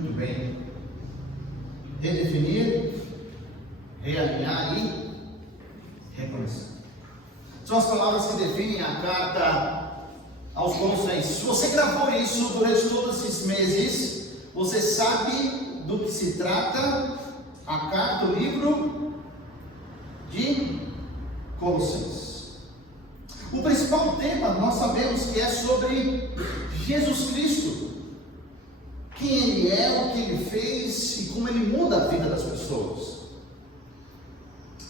Muito bem. Redefinir, realinhar e reconhecer. São as palavras que definem a carta aos Colossenses. Se você gravou isso durante todos esses meses, você sabe do que se trata a carta, o livro de Colossenses. O principal tema nós sabemos que é sobre Jesus Cristo. Quem Ele é, o que Ele fez e como Ele muda a vida das pessoas.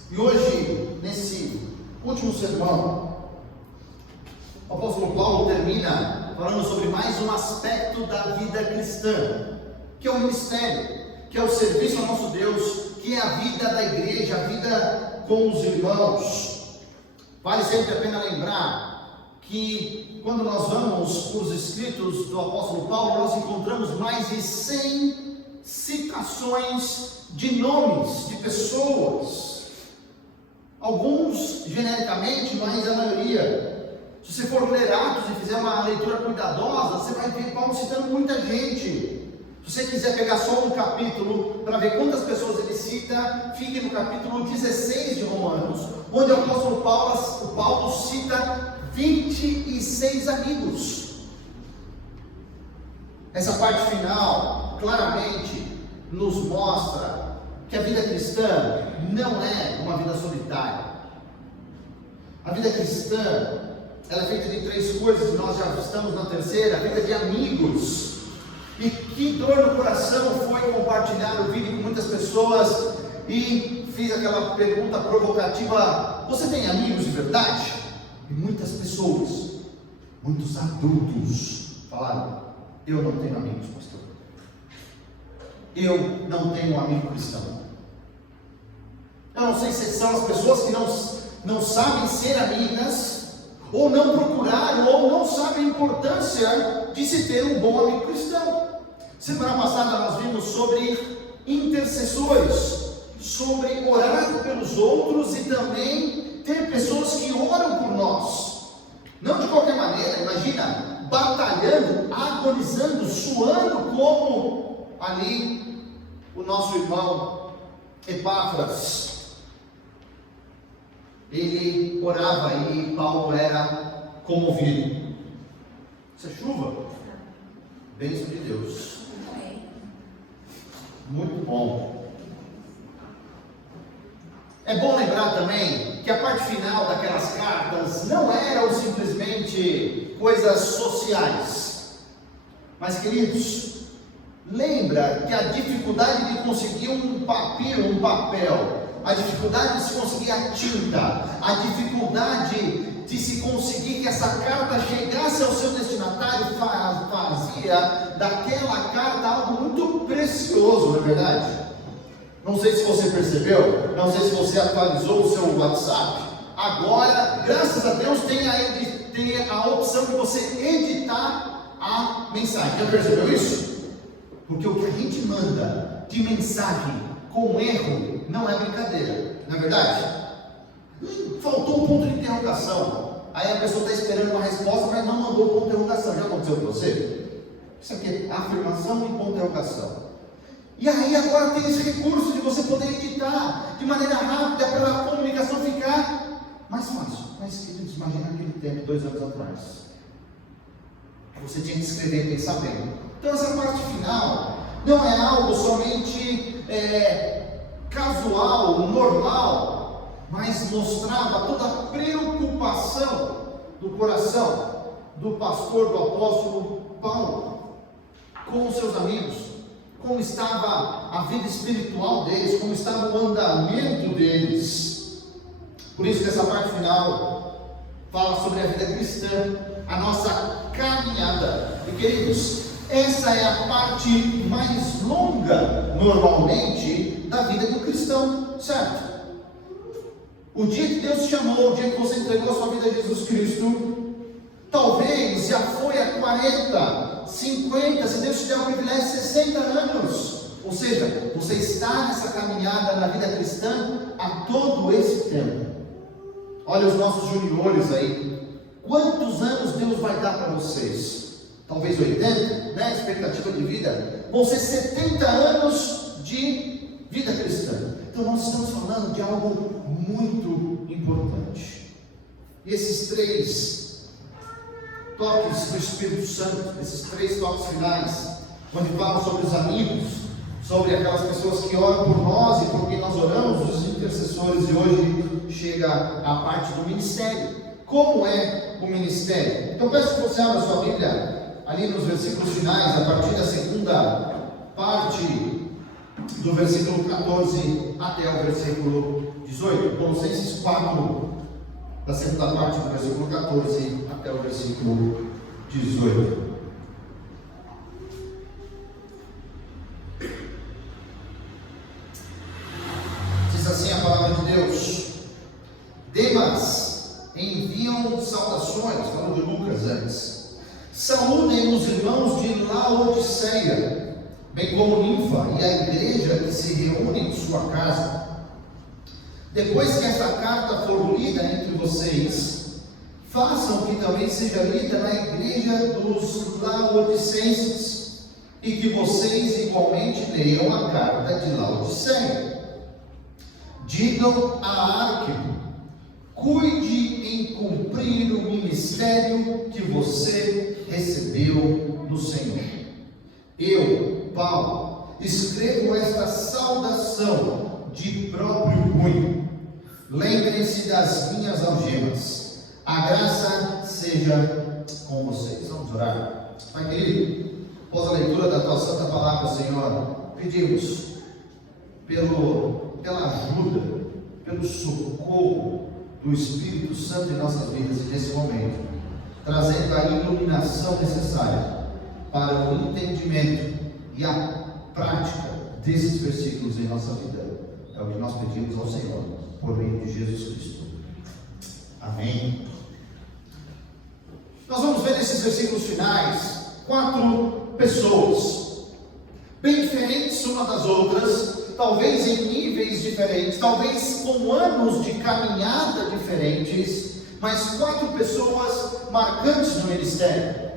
E hoje, nesse último sermão, o apóstolo Paulo termina falando sobre mais um aspecto da vida cristã, que é o ministério, que é o serviço ao nosso Deus, que é a vida da igreja, a vida com os irmãos. Vale sempre a pena lembrar que quando nós vamos para os escritos do apóstolo Paulo, nós encontramos mais de 100 citações de nomes de pessoas, alguns genericamente, mas a maioria. Se você for ler Atos e fizer uma leitura cuidadosa, você vai ver Paulo citando muita gente. Se você quiser pegar só um capítulo para ver quantas pessoas ele cita, fique no capítulo 16 de Romanos, onde o apóstolo Paulo cita 26 amigos. Essa parte final claramente nos mostra que a vida cristã não é uma vida solitária. A vida cristã, ela é feita de 3 coisas, e nós já estamos na terceira, a vida de amigos. E que dor no coração foi compartilhar o vídeo com muitas pessoas e fiz aquela pergunta provocativa: você tem amigos de verdade? E muitas pessoas, muitos adultos falaram: eu não tenho amigos, pastor. Eu não tenho um amigo cristão. Eu não sei se são as pessoas que não sabem ser amigas, ou não procuraram, ou não sabem a importância de se ter um bom amigo cristão. Semana passada nós vimos sobre intercessores, sobre orar pelos outros e também ter pessoas que oram por nós. Não de qualquer maneira, imagina, batalhando, agonizando, suando, como ali o nosso irmão Epáfras. Ele orava e Paulo era comovido. Isso é chuva? Bênção de Deus. Muito bom. É bom lembrar também que a parte final daquelas cartas não eram simplesmente coisas sociais. Mas, queridos, lembra que a dificuldade de conseguir um papel, a dificuldade de se conseguir a tinta, a dificuldade de se conseguir que essa carta chegasse ao seu destinatário fazia daquela carta algo muito precioso, não é verdade? Não sei se você percebeu, não sei se você atualizou o seu WhatsApp. Agora, graças a Deus, tem a opção de você editar a mensagem. Já percebeu isso? Porque o que a gente manda de mensagem com erro não é brincadeira, não é verdade? Faltou um ponto de interrogação. Aí a pessoa está esperando uma resposta, mas não mandou o ponto de interrogação. Já aconteceu com você? Isso aqui é afirmação e ponto de interrogação. E aí agora tem esse recurso de você poder editar de maneira rápida para a comunicação ficar mais fácil. Mas queridos, imagina aquele tempo, 2 anos atrás. Você tinha que escrever e pensar bem. Então essa parte final não é algo somente casual, normal, mas mostrava toda a preocupação do coração do pastor, do apóstolo Paulo, com os seus amigos, como estava a vida espiritual deles, como estava o andamento deles. Por isso que essa parte final fala sobre a vida cristã, a nossa caminhada. E queridos, essa é a parte mais longa, normalmente, da vida do cristão, certo? O dia que Deus te chamou, o dia que você entregou a sua vida a Jesus Cristo, talvez já foi há 40, 50, se Deus te der o privilégio, 60 anos. Ou seja, você está nessa caminhada na vida cristã há todo esse tempo. Olha os nossos juniores aí. Quantos anos Deus vai dar para vocês? talvez 80, né? Expectativa de vida, vão ser 70 anos de vida cristã. Então nós estamos falando de algo muito importante. E esses 3 toques do Espírito Santo, esses 3 toques finais, onde falam sobre os amigos, sobre aquelas pessoas que oram por nós e por quem nós oramos, os intercessores, e hoje chega a parte do ministério. Como é o ministério? Então peço que você abra sua Bíblia ali nos versículos finais, a partir da segunda parte do versículo 14 até o versículo 18. Colossenses 4, da segunda parte do versículo 14 até o versículo 18. Diz assim a palavra de Deus: Demas enviam saudações, falou de Lucas antes. Saúdem os irmãos de Laodiceia, bem como Ninfa e a igreja que se reúne em sua casa. Depois que esta carta for lida entre vocês, façam que também seja lida na igreja dos Laodicenses, e que vocês igualmente leiam a carta de Laodiceia. Digam a Arquipo: cuide em cumprir o ministério que você recebeu do Senhor. Eu, Paulo, escrevo esta saudação de próprio punho. Lembrem-se das minhas algemas. A graça seja com vocês. Vamos orar. Pai querido, após a leitura da tua santa palavra, Senhor, pedimos pela ajuda, pelo socorro do Espírito Santo em nossas vidas nesse momento, trazendo a iluminação necessária para o entendimento e a prática desses versículos em nossa vida. É o que nós pedimos ao Senhor, por meio de Jesus Cristo. Amém. Nós vamos ver nesses versículos finais 4 pessoas, bem diferentes uma das outras, talvez em níveis diferentes, talvez com anos de caminhada diferentes, mas 4 pessoas marcantes no ministério.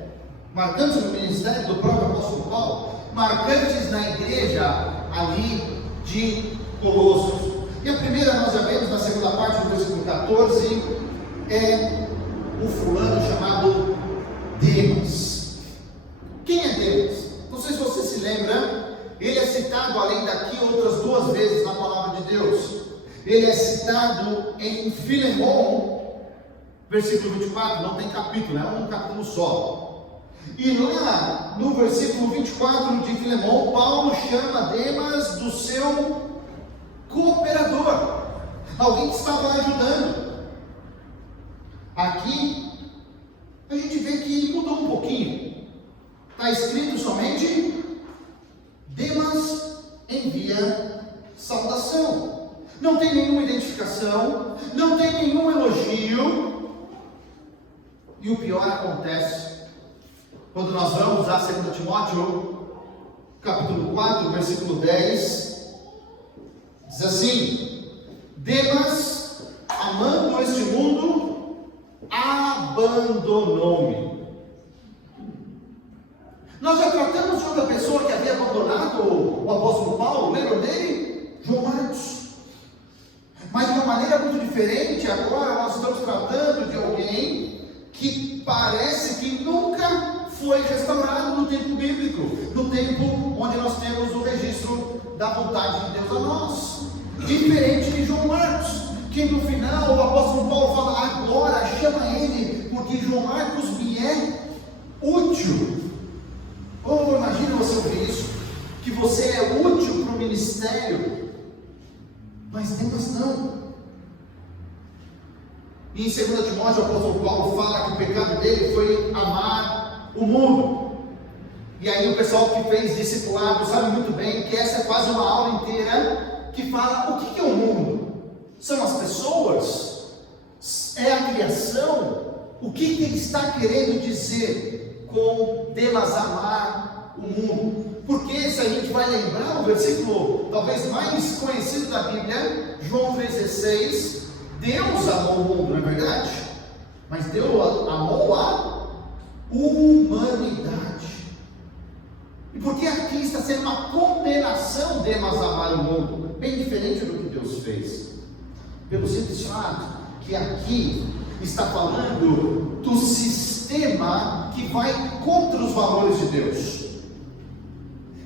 Marcantes no ministério do próprio apóstolo Paulo, marcantes na igreja ali de Colossos. E a primeira nós já vemos na segunda parte do versículo 14, é um fulano chamado Demas. Quem é Demas? Não sei se você se lembra, ele é citado além daqui outras 2 vezes na palavra de Deus. Ele é citado em Filemon, versículo 24, não tem capítulo, é um capítulo só. E lá no versículo 24 de Filemon, Paulo chama Demas do seu cooperador, alguém que estava ajudando. Aqui a gente vê que mudou um pouquinho. Está escrito somente: Demas envia saudação. Não tem nenhuma identificação, não tem nenhum elogio. E o pior acontece quando nós vamos a 2 Timóteo, capítulo 4, versículo 10, diz assim: Demas, amando este mundo, abandonou-me. Nós já tratamos de outra pessoa que havia abandonado o apóstolo Paulo, lembram dele? João Marcos. Mas de uma maneira muito diferente, agora nós estamos tratando de alguém que parece que nunca foi restaurado no tempo bíblico, no tempo onde nós temos o registro da vontade de Deus a nós. Diferente de João Marcos, que no final o apóstolo Paulo fala: agora chama ele, porque João Marcos me é útil. Oh, imagina você ouvir isso, que você é útil para o ministério, mas Demas não. E em 2 Timóteo o apóstolo Paulo fala que o pecado dele foi amar o mundo. E aí o pessoal que fez discipulado sabe muito bem que essa é quase uma aula inteira que fala o que é o mundo. São as pessoas? É a criação? O que ele está querendo dizer com Demas amar o mundo? Porque se a gente vai lembrar o versículo talvez mais conhecido da Bíblia, João 3,16, Deus amou o mundo, não é verdade? Mas Deus amou humanidade. E porque aqui está sendo uma condenação de Demas amar o mundo, bem diferente do que Deus fez. Pelo simples fato que aqui está falando do sistema que vai contra os valores de Deus.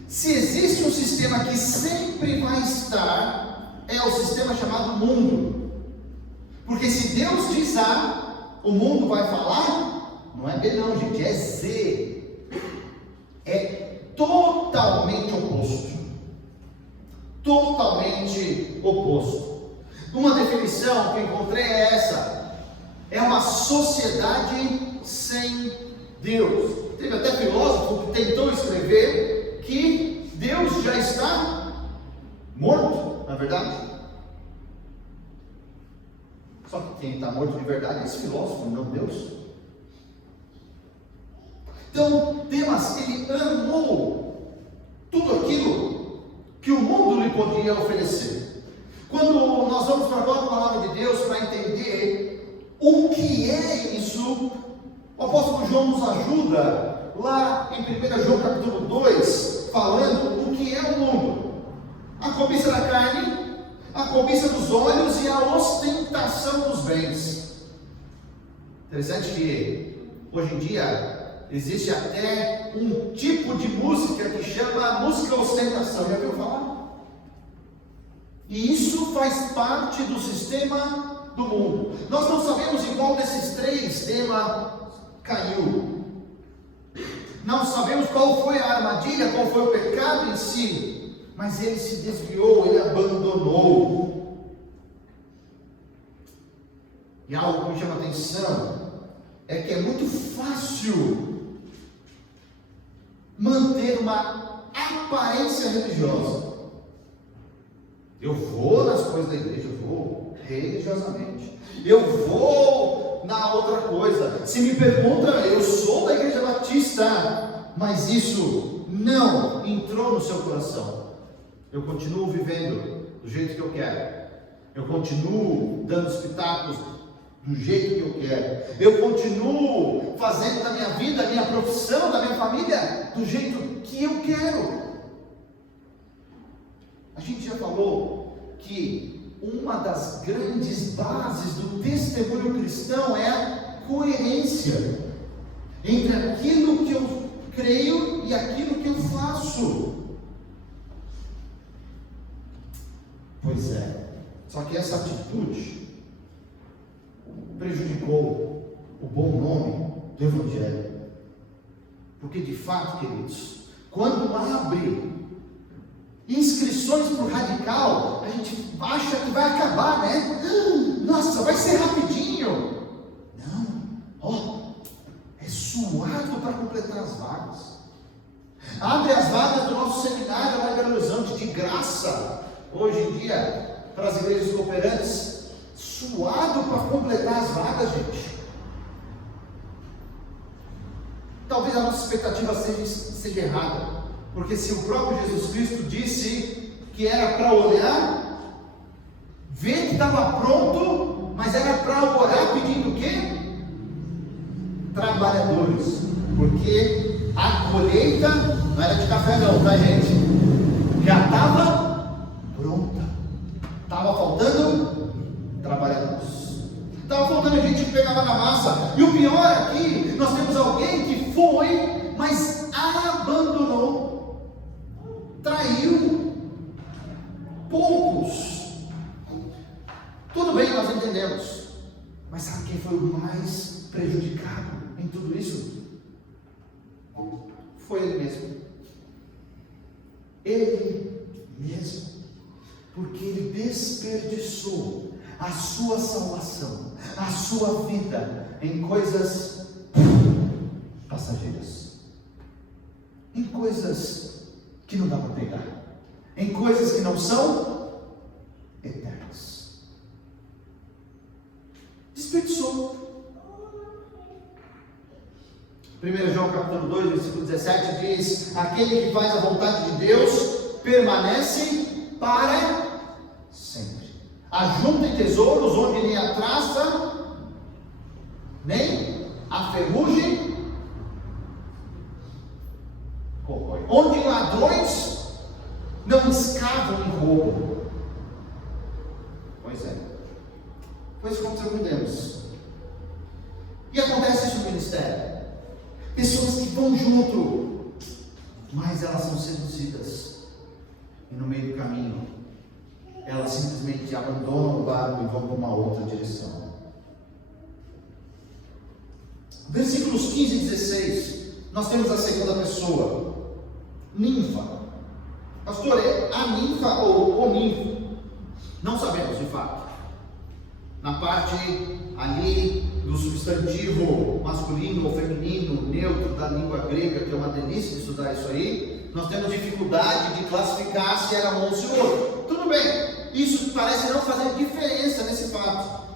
Se existe um sistema que sempre vai estar, é o sistema chamado mundo. Porque se Deus diz A, o mundo vai falar, não é B não, gente, é Z. É totalmente oposto. Totalmente oposto. Uma definição que eu encontrei é essa: é uma sociedade sem Deus. Teve até filósofo que tentou escrever que Deus já está morto, na verdade. Só que quem está morto de verdade é esse filósofo, não Deus. Então, Demas, ele amou tudo aquilo que o mundo lhe podia oferecer. Quando nós vamos para a palavra de Deus para entender o que é isso, o apóstolo João nos ajuda lá em 1 João capítulo 2, falando o que é o mundo: a cobiça da carne, a cobiça dos olhos e a ostentação dos bens. Interessante que hoje em dia existe até um tipo de música que chama música ostentação. Já ouviu falar? E isso faz parte do sistema do mundo. Nós não sabemos em qual desses três temas caiu. Não sabemos qual foi a armadilha, qual foi o pecado em si. Mas ele se desviou, ele abandonou. E algo que me chama a atenção é que é muito fácil manter uma aparência religiosa. Eu vou nas coisas da igreja, eu vou religiosamente. Eu vou na outra coisa. Se me perguntam, eu sou da igreja batista, mas isso não entrou no seu coração. Eu continuo vivendo do jeito que eu quero. Eu continuo dando espetáculos do jeito que eu quero. Eu continuo fazendo da minha vida, da minha profissão, da minha família, do jeito que eu quero. A gente já falou que uma das grandes bases do testemunho cristão é a coerência entre aquilo que eu creio e aquilo que eu faço. Pois é, só que essa atitude prejudicou o bom nome do Evangelho. Porque de fato, queridos, quando abre inscrições para o radical, a gente acha que vai acabar, né? Nossa, vai ser rapidinho. Não, é suado para completar as vagas. Abre as vagas do nosso seminário lá em Belo Horizonte, de graça, hoje em dia, para as igrejas cooperantes. Suado para completar as vagas, gente. Talvez a nossa expectativa seja errada. Porque se o próprio Jesus Cristo disse que era para olhar, ver que estava pronto, mas era para orar pedindo o quê? Trabalhadores. Porque a colheita não era de café não, tá, gente? Já estava pronta. Estava faltando trabalhadores. Estava faltando gente que pegava na massa. E o pior aqui, nós temos alguém que foi, mas abandonou. Traiu poucos. Tudo bem, nós entendemos. Mas sabe quem foi o mais prejudicado em tudo isso? Foi ele mesmo. Ele mesmo. Porque ele desperdiçou a sua salvação, a sua vida em coisas passageiras, em coisas que não dá para pegar, em coisas que não são eternas. Desperdiçou. 1 João capítulo 2, versículo 17 diz: aquele que faz a vontade de Deus permanece para sempre. Ajuntem tesouros onde nem a traça, nem a ferrugem onde ladrões não escavam em roubo. Pois é. Foi isso que aconteceu com Deus. E acontece isso no ministério. Pessoas que vão junto, mas elas são seduzidas. E no meio do caminho, elas simplesmente abandonam o barco e vão para uma outra direção. Versículos 15 e 16, nós temos a segunda pessoa, ninfa. Pastor, é a ninfa ou o ninfo? Não sabemos de fato. Na parte ali do substantivo masculino ou feminino, neutro da língua grega, que é uma delícia estudar isso aí, nós temos dificuldade de classificar se era um ou se outro. Tudo bem, isso parece não fazer diferença nesse fato.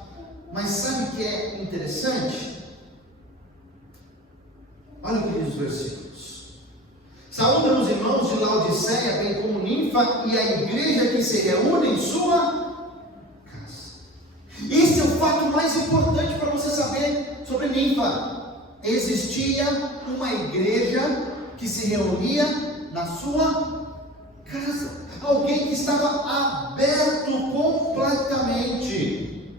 Mas sabe o que é interessante? Olha o que diz os versículos. Saúda os irmãos de Laodiceia, bem como Ninfa e a igreja que se reúne em sua casa. Esse é o fato mais importante para você saber sobre Ninfa. Existia uma igreja que se reunia na sua casa. Alguém que estava aberto completamente.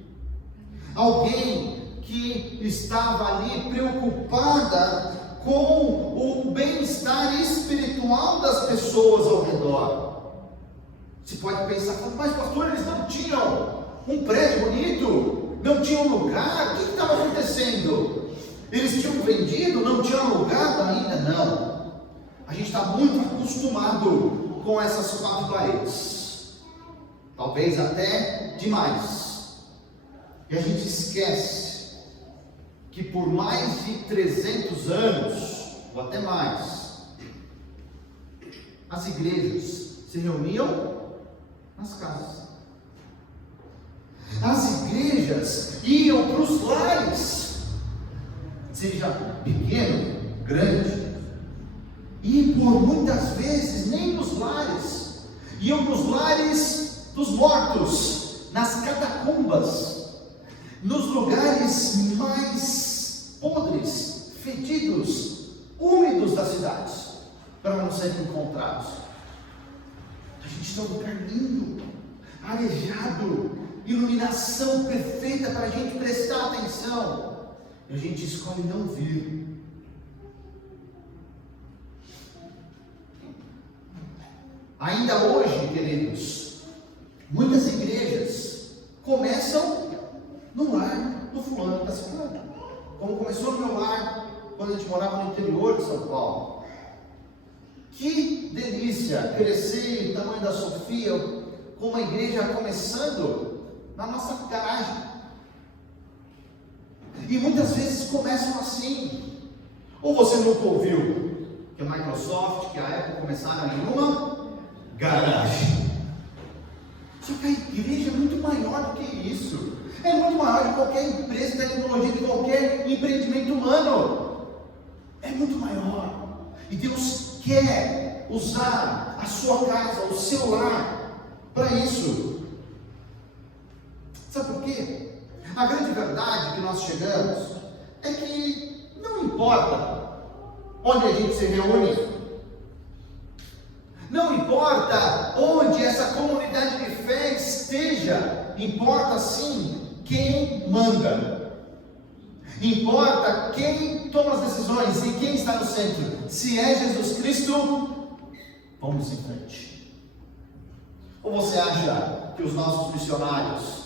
Alguém que estava ali preocupada com o bem-estar espiritual das pessoas ao redor. Você pode pensar, mas pastor, eles não tinham um prédio bonito, não tinham lugar, o que estava acontecendo? Eles tinham vendido, não tinham alugado ainda? Não. A gente está muito acostumado com essas quatro paredes, talvez até demais, e a gente esquece que por mais de 300 anos, ou até mais, as igrejas se reuniam nas casas. As igrejas iam para os lares, seja pequeno, grande, e por muitas vezes nem nos lares, iam para os lares dos mortos, nas catacumbas, nos lugares mais podres, fedidos, úmidos das cidades, para não serem encontrados. A gente está num lugar lindo, arejado, iluminação perfeita para a gente prestar atenção, e a gente escolhe não vir. Ainda hoje, queridos, muitas igrejas começam no lar do fulano da ciclana, como começou no meu lar quando a gente morava no interior de São Paulo. Que delícia crescer em tamanho da Sofia, com uma igreja começando na nossa garagem. E muitas vezes começam assim. Ou você nunca ouviu que a Microsoft, que a Apple começaram em uma garagem? Só que a igreja é muito maior do que isso. É muito maior de qualquer empresa de tecnologia, de qualquer empreendimento humano. É muito maior. E Deus quer usar a sua casa, o seu lar, para isso. Sabe por quê? A grande verdade que nós chegamos é que não importa onde a gente se reúne, não importa onde essa comunidade de fé esteja, importa sim quem manda, importa quem toma as decisões e quem está no centro. Se é Jesus Cristo, vamos em frente. Ou você acha que os nossos missionários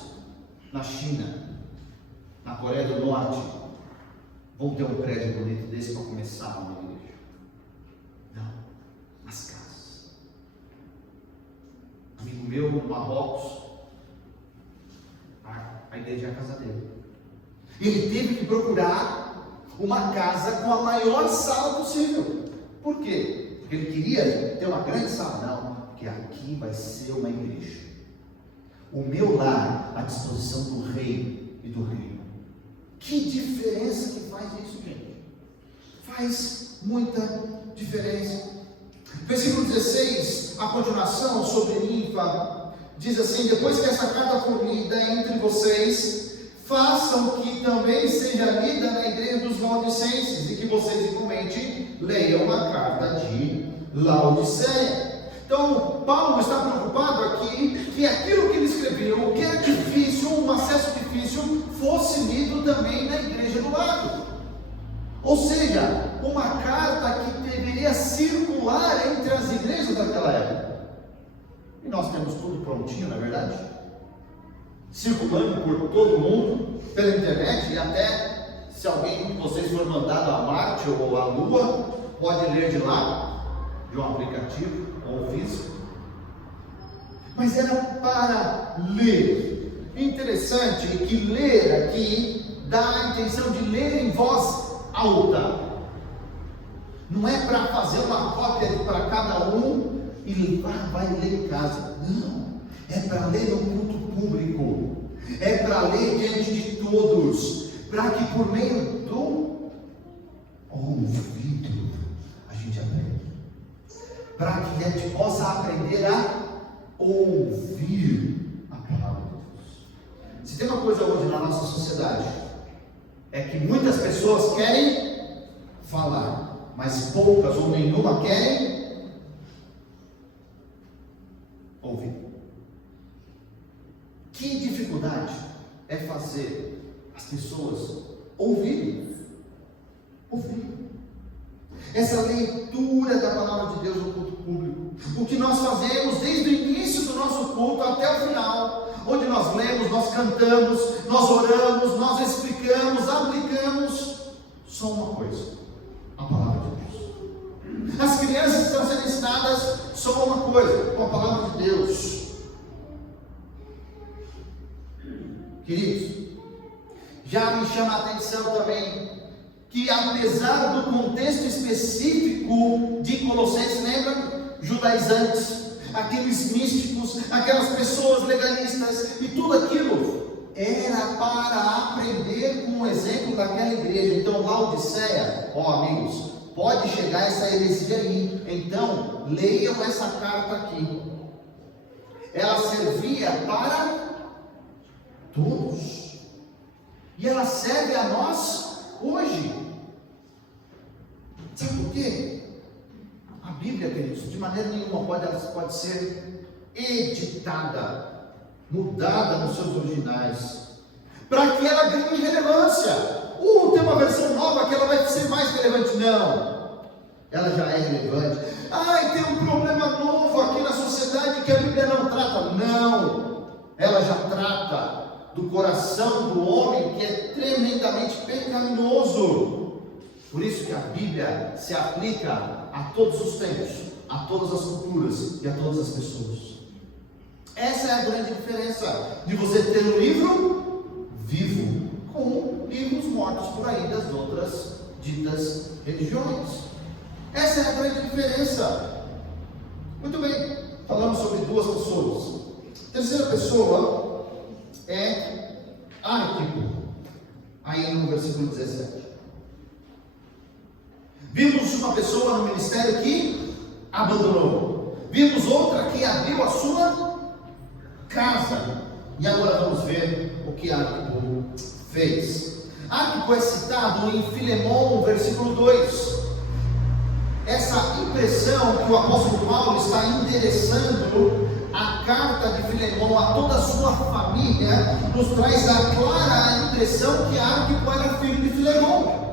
na China, na Coreia do Norte, vão ter um prédio bonito desse para começar uma igreja? Não, nas casas. Amigo meu no Marrocos, a igreja é a casa dele. Ele teve que procurar uma casa com a maior sala possível. Por quê? Porque ele queria ter uma grande sala. Não, porque aqui vai ser uma igreja. O meu lar à disposição do rei e do reino. Que diferença que faz isso, gente? Faz muita diferença. Versículo 16, a continuação sobre Ninfa, diz assim: depois que essa carta for lida entre vocês, façam que também seja lida na igreja dos Laodicenses, e que vocês igualmente leiam a carta de Laodiceia. Então, Paulo está preocupado aqui que aquilo que ele escreveu, que era difícil, um acesso difícil, fosse lido também na igreja do lado. Ou seja, uma carta que deveria circular entre as igrejas daquela época. E nós temos tudo prontinho, não é verdade? Circulando por todo mundo, pela internet, e até se alguém de vocês for mandado a Marte ou a Lua, pode ler de lá, de um aplicativo ou físico. Mas era para ler. Interessante que ler aqui dá a intenção de ler em voz alta. Não é para fazer uma cópia para cada um e vai ler em casa. Não. É para ler no culto público. É para ler diante de todos. Para que por meio do ouvido a gente aprenda. Para que a gente possa aprender a ouvir a palavra de Deus. Se tem uma coisa hoje na nossa sociedade, é que muitas pessoas querem falar, mas poucas ou nenhuma querem ouvir. Que dificuldade é fazer as pessoas ouvirem. Essa leitura da palavra de Deus no culto público. O que nós fazemos desde o início do nosso culto até o final, onde nós lemos, nós cantamos, nós oramos, nós explicamos, aplicamos só uma coisa: a palavra de Deus. As crianças estão sendo ensinadas só uma coisa: com a palavra de Deus. Queridos, já me chama a atenção também que, apesar do contexto específico de Colossenses, lembra? Judaizantes, aqueles místicos, aquelas pessoas legalistas e tudo aquilo era para aprender com o exemplo daquela igreja. Então, Laodiceia, amigos, pode chegar essa heresia aí. Então, leiam essa carta aqui. Ela servia para todos. E ela serve a nós hoje. Sabe por quê? A Bíblia, queridos, de maneira nenhuma pode ser editada, mudada nos seus originais, para que ela ganhe relevância. Tem uma versão nova que ela vai ser mais relevante. Não, ela já é relevante. Tem um problema novo aqui na sociedade que a Bíblia não trata. Não, ela já trata do coração do homem, que é tremendamente pecaminoso. Por isso que a Bíblia se aplica a todos os tempos, a todas as culturas e a todas as pessoas. Essa é a grande diferença de você ter um livro vivo com livros mortos por aí das outras ditas religiões. Essa é a grande diferença. Muito bem, falamos sobre duas pessoas. A terceira pessoa é Arquipo, aí no versículo 17. Vimos uma pessoa no ministério que abandonou. Vimos outra que abriu a sua casa. E agora vamos ver o que Arquipo fez. Arquipo é citado em Filemão, versículo 2. Essa impressão que o apóstolo Paulo está endereçando a carta de Filemão a toda a sua família, nos traz a clara impressão que Arquipo era filho de Filemão.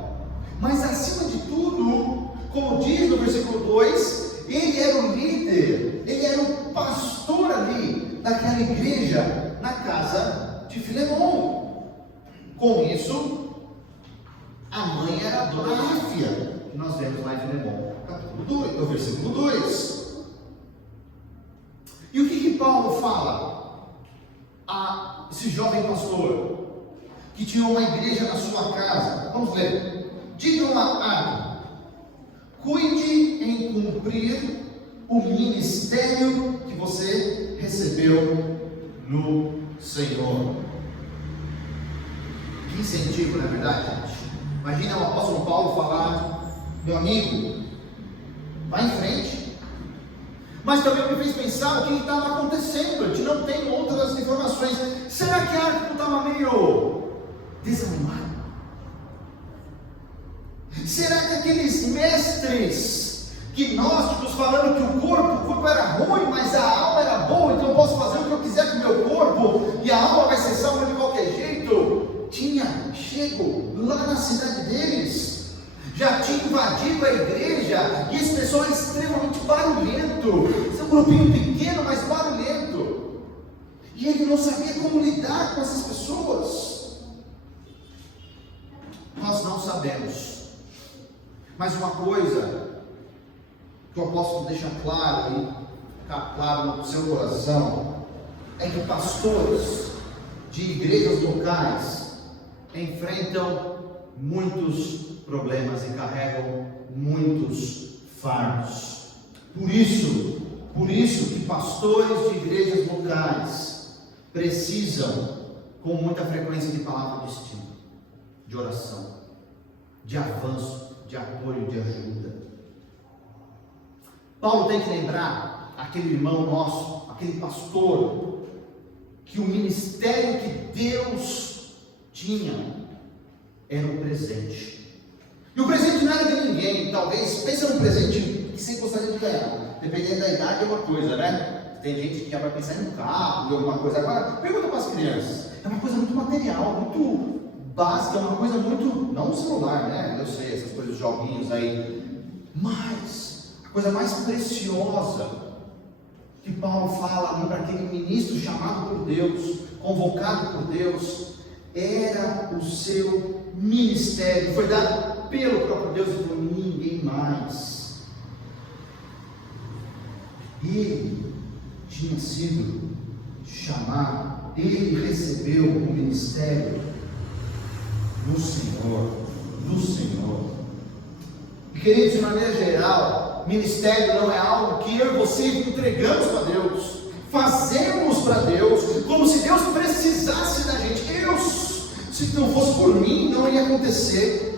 Mas acima de tudo, como diz no versículo 2, ele era o líder, ele era o pastor ali daquela igreja na casa de Filemão. Com isso, a mãe era a dona Áfia, que nós vemos lá em Filemão, capítulo 2, no versículo 2. E o que Paulo fala a esse jovem pastor que tinha uma igreja na sua casa? Vamos ler. Digam a Arquipo: cuide em cumprir o ministério que você recebeu no Senhor. Que incentivo, não é verdade, gente? Imagina o apóstolo Paulo falar: meu amigo, vá em frente. Mas também me fez pensar o que estava acontecendo. A gente não tem outras informações. Será que Arquipo estava meio desanimado? Será que aqueles mestres gnósticos falando que o corpo era ruim, mas a alma era boa, então eu posso fazer o que eu quiser com o meu corpo, e a alma vai ser salva de qualquer jeito. Tinha chego lá na cidade deles, já tinha invadido a igreja, e esse pessoal é extremamente barulhento, esse é um grupinho pequeno, mas barulhento, e ele não sabia como lidar com essas pessoas. Nós não sabemos, mas uma coisa que o apóstolo deixa claro e ficar claro no seu coração é que pastores de igrejas locais enfrentam muitos problemas e carregam muitos fardos. Por isso que pastores de igrejas locais precisam com muita frequência de palavra de estímulo, de oração, de avanço, de apoio, de ajuda. Paulo tem que lembrar aquele irmão nosso, aquele pastor, que o ministério que Deus tinha era um presente. E o presente não era de ninguém. Talvez, pensa num presente que você gostaria de ganhar. Dependendo da idade é uma coisa, né? Tem gente que já vai pensar em um carro, em alguma coisa. Agora, pergunta para as crianças. É uma coisa muito material, muito básica, é uma coisa muito... Não o celular, né? Eu sei, essas coisas, joguinhos aí. Mas a coisa mais preciosa que Paulo fala para aquele ministro chamado por Deus, convocado por Deus, era o seu ministério. Foi dado pelo próprio Deus e por ninguém mais. Ele tinha sido chamado, ele recebeu o ministério do Senhor. E queridos, de maneira geral, ministério não é algo que eu e você entregamos para Deus, fazemos para Deus, como se Deus precisasse da gente. Se não fosse por mim, não ia acontecer.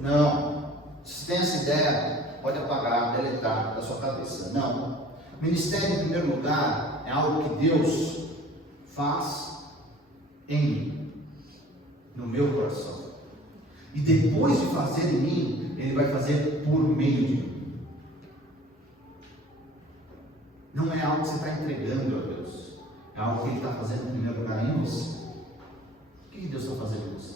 Não, se tem essa ideia, pode apagar, deletar da sua cabeça. Não, ministério em primeiro lugar é algo que Deus faz em mim, no meu coração, e depois de fazer em mim, Ele vai fazer por meio de mim. Não é algo que você está entregando a Deus, é algo que Ele está fazendo em primeiro lugar em você. O que Deus está fazendo em você?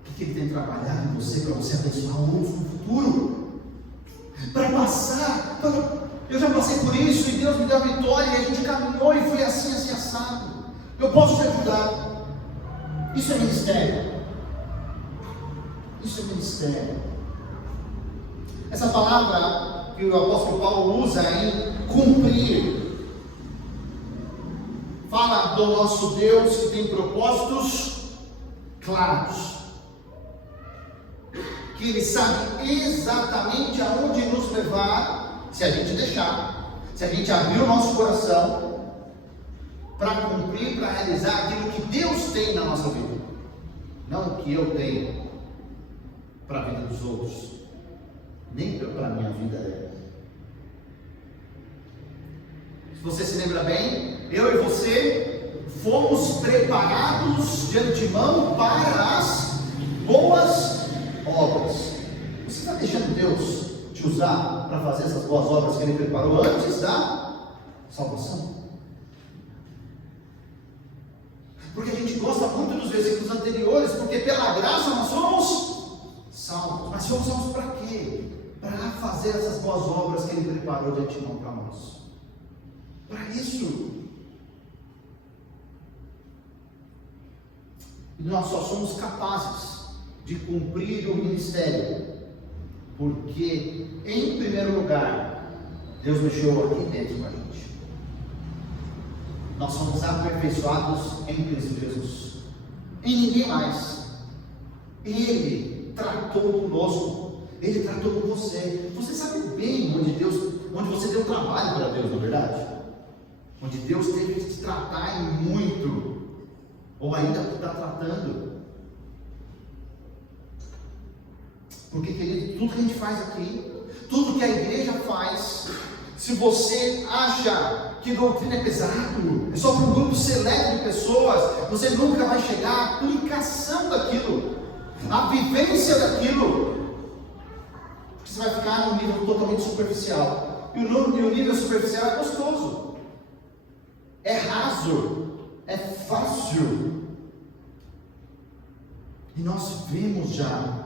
O que Ele tem trabalhado em você para você abençoar outros no futuro? Para passar, eu já passei por isso e Deus me deu a vitória e a gente caminhou e foi assim assado. Eu posso te ajudar. Isso é ministério. Isso é ministério. Essa palavra que o apóstolo Paulo usa em cumprir, fala do nosso Deus que tem propósitos claros, que Ele sabe exatamente aonde nos levar, se a gente deixar, se a gente abrir o nosso coração para cumprir, para realizar aquilo que Deus tem na nossa vida, não o que eu tenho para a vida dos outros, nem para a minha vida é. Se você se lembra bem, eu e você fomos preparados de antemão para as boas obras. Você está deixando Deus te usar para fazer essas boas obras que Ele preparou antes da salvação? Porque a gente gosta muito dos versículos anteriores, porque pela graça nós somos salvos. Mas somos salvos para quê? Para fazer essas boas obras que Ele preparou de antemão para nós. Para isso. Nós só somos capazes de cumprir o ministério porque, em primeiro lugar, Deus mexeu aqui dentro com a gente. Nós somos aperfeiçoados em Cristo Jesus, em ninguém mais. Ele tratou conosco, Ele tratou com você. Você sabe bem onde você deu trabalho para Deus, na verdade? Onde Deus teve que te tratar em muito, ou ainda está tratando. Porque, querido, tudo que a gente faz aqui, tudo que a igreja faz, se você acha que doutrina é pesado, é só para um grupo seleto de pessoas, você nunca vai chegar à aplicação daquilo, à vivência daquilo. você vai ficar num nível totalmente superficial. E o nível superficial é gostoso, é raso, é fácil. E nós vemos já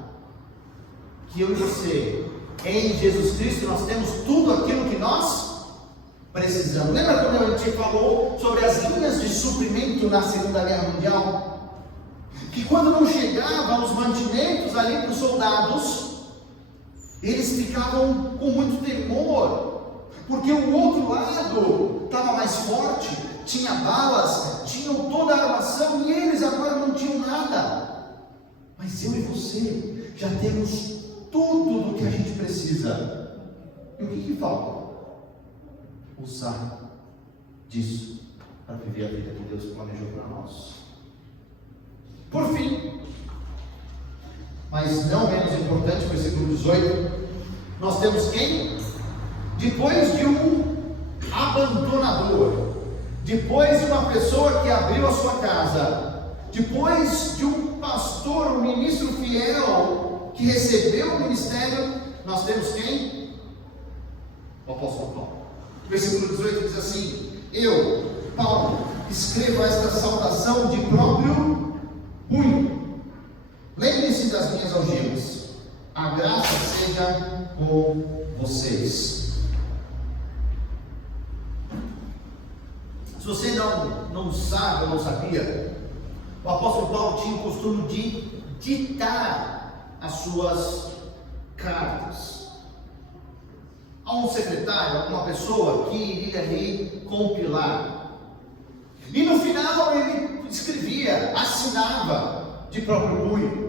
que eu e você, em Jesus Cristo, nós temos tudo aquilo que nós precisamos. Lembra quando a gente falou sobre as linhas de suprimento na Segunda Guerra Mundial? Que quando não chegavam os mantimentos ali para os soldados, eles ficavam com muito temor, porque o outro lado estava mais forte, tinha balas, tinham toda a armação, e eles agora não tinham nada. Mas eu e você já temos tudo do que a gente precisa. E o que falta? Usar disso para viver a vida que Deus planejou para nós. Por fim, mas não menos importante, versículo 18, nós temos quem? Depois de um abandonador, depois de uma pessoa que abriu a sua casa, depois de um pastor, um ministro fiel que recebeu o ministério, nós temos quem? O apóstolo Paulo. Versículo 18 diz assim: eu, Paulo, escrevo esta saudação de próprio punho. Lembre-se das minhas algemas. A graça seja com vocês. Se você não sabe ou não sabia, o apóstolo Paulo tinha o costume de ditar as suas cartas a um secretário, a uma pessoa que iria ali compilar. E no final ele escrevia, assinava de próprio punho,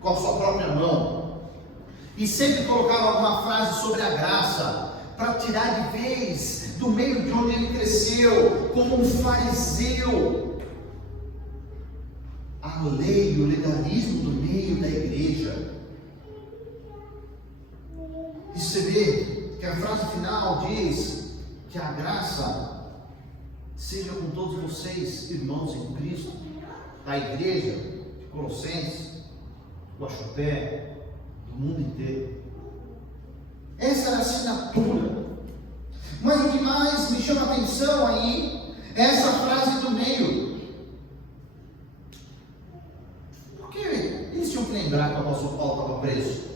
com a sua própria mão. E sempre colocava alguma frase sobre a graça, para tirar de vez do meio de onde ele cresceu, como um fariseu, a lei, o legalismo do meio da igreja. E você vê que a frase final diz que a graça seja com todos vocês, irmãos em Cristo, da igreja de Colossenses, Guaxupé, do mundo inteiro. Essa é a assinatura. Mas o que mais me chama a atenção aí é essa frase do meio. Por que eles tinham que lembrar que o apóstolo Paulo estava preso?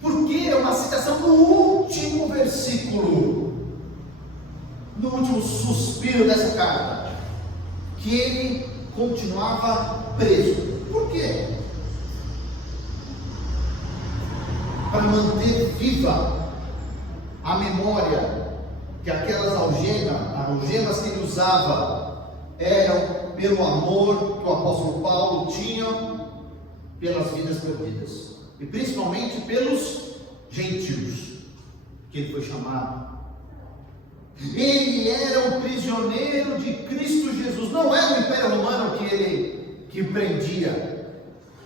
Porque é uma citação no último versículo, no último suspiro dessa carta, que ele continuava preso. Por quê? Para manter viva a memória que aquelas algemas que ele usava eram pelo amor que o apóstolo Paulo tinha pelas vidas perdidas, e principalmente pelos gentios que ele foi chamado. Ele era um prisioneiro de Cristo Jesus, não era o Império Romano que prendia,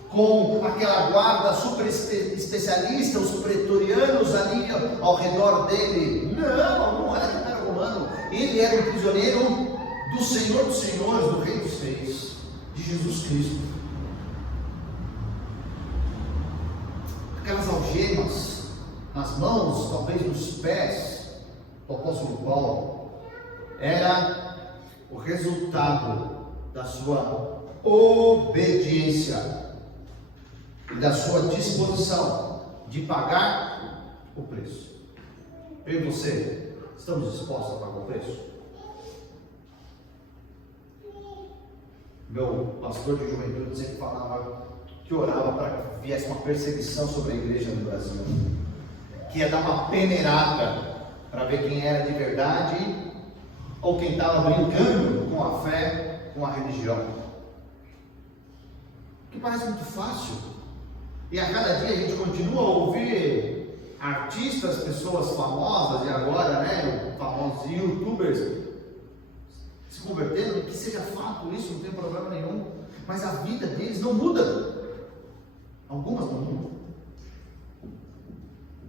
com aquela guarda super especialista, os pretorianos ali ao redor dele. Não era o Império Romano. Ele era um prisioneiro do Senhor dos Senhores, do Rei dos Reis, de Jesus Cristo. Aquelas algemas nas mãos, talvez nos pés do apóstolo Paulo, era o resultado da sua obediência e da sua disposição de pagar o preço. Eu e você estamos dispostos a pagar o preço? Meu pastor de juventude sempre falava que orava para que viesse uma perseguição sobre a igreja no Brasil, que ia dar uma peneirada para ver quem era de verdade ou quem estava brincando com a fé, com a religião. Que parece muito fácil. E a cada dia a gente continua a ouvir artistas, pessoas famosas, e agora, famosos youtubers se convertendo, que seja fato isso, não tem problema nenhum, mas a vida deles não muda. Algumas não mudam.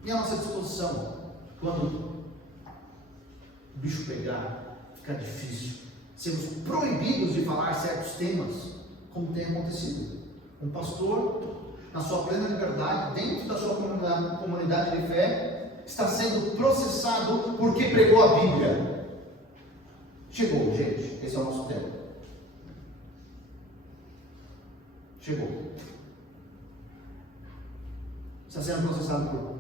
E a nossa disposição, quando o bicho pegar, ficar difícil, sermos proibidos de falar certos temas, como tem acontecido. Um pastor, na sua plena liberdade, dentro da sua comunidade de fé, está sendo processado porque pregou a Bíblia. Chegou, gente, esse é o nosso tempo. Chegou. Está sendo processado por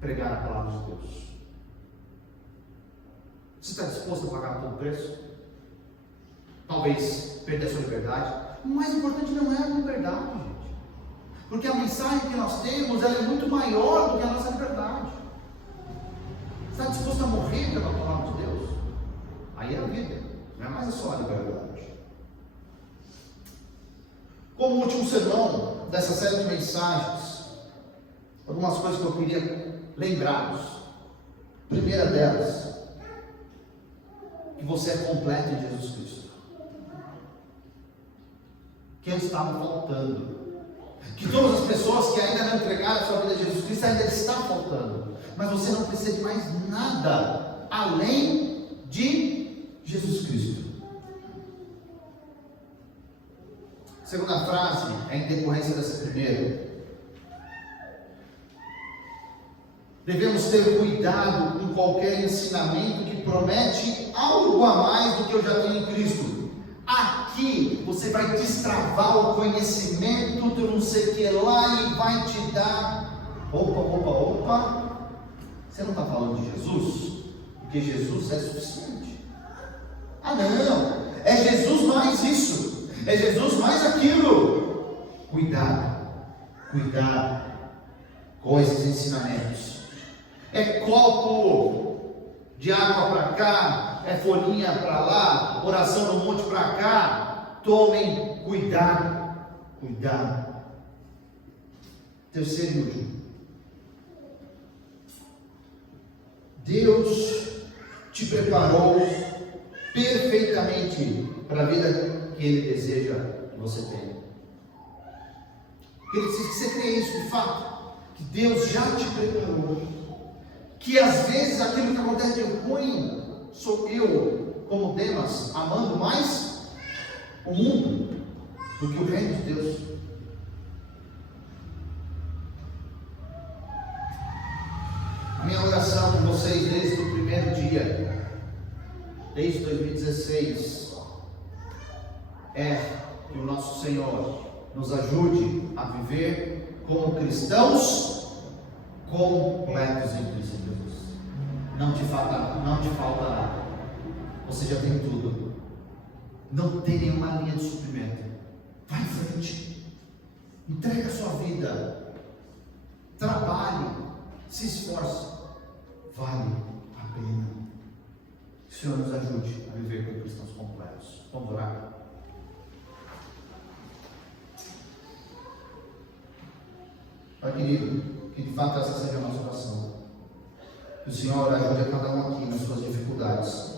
pregar a palavra de Deus. Você está disposto a pagar todo o preço? Talvez perder a sua liberdade. O mais importante não é a liberdade, gente. Porque a mensagem que nós temos, ela é muito maior do que a nossa liberdade. Está disposto a morrer pela palavra de Deus? Aí é a vida, não é mais só a liberdade. Como último sermão dessa série de mensagens, algumas coisas que eu queria lembrá-los. Primeira delas, que você é completo em Jesus Cristo. Que eles estavam faltando. Que todas as pessoas que ainda não entregaram a sua vida a Jesus Cristo ainda está faltando. Mas você não precisa de mais nada além de Jesus Cristo. Segunda frase é em decorrência dessa primeira. Devemos ter cuidado com qualquer ensinamento que promete algo a mais do que eu já tenho em Cristo. Aqui você vai destravar o conhecimento do não sei o que lá e vai te dar. Opa. Você não está falando de Jesus? Porque Jesus é suficiente. Ah, não. É Jesus mais isso. É Jesus mais aquilo. Cuidado com esses ensinamentos. É copo de água para cá, é folhinha para lá, oração no monte para cá. Tomem cuidado. Terceiro e último. Deus te preparou perfeitamente para a vida que Ele deseja que você tenha. Querido, se você crê isso de fato, que Deus já te preparou, que às vezes aquilo que acontece de ruim sou eu, como Demas, amando mais o mundo do que o reino de Deus. A minha oração com vocês desde o primeiro dia, desde 2016, é que o nosso Senhor nos ajude a viver como cristãos completos em Cristo Jesus. Não te falta nada. Você já tem tudo. Não tem nenhuma linha de suprimento. Vai em frente. Entrega a sua vida. Trabalhe. Se esforce. Vale a pena. Que o Senhor nos ajude a viver como cristãos completos. Vamos orar. Pai querido, que de fato essa seja a nossa oração. Que o Senhor ajude a cada um aqui nas suas dificuldades,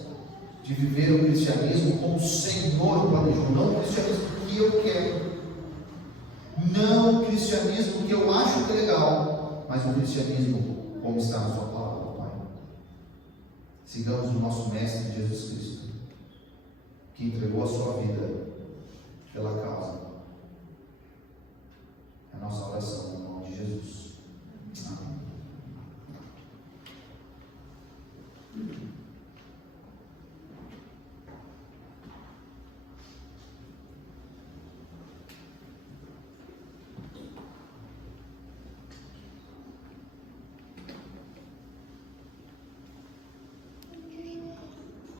de viver o cristianismo como o Senhor planejou, não o cristianismo que eu quero, não o cristianismo que eu acho que é legal, mas o cristianismo como está na sua palavra, Pai. Sigamos o nosso Mestre Jesus Cristo, que entregou a sua vida pela causa. É a nossa oração, em nome de Jesus. Amém.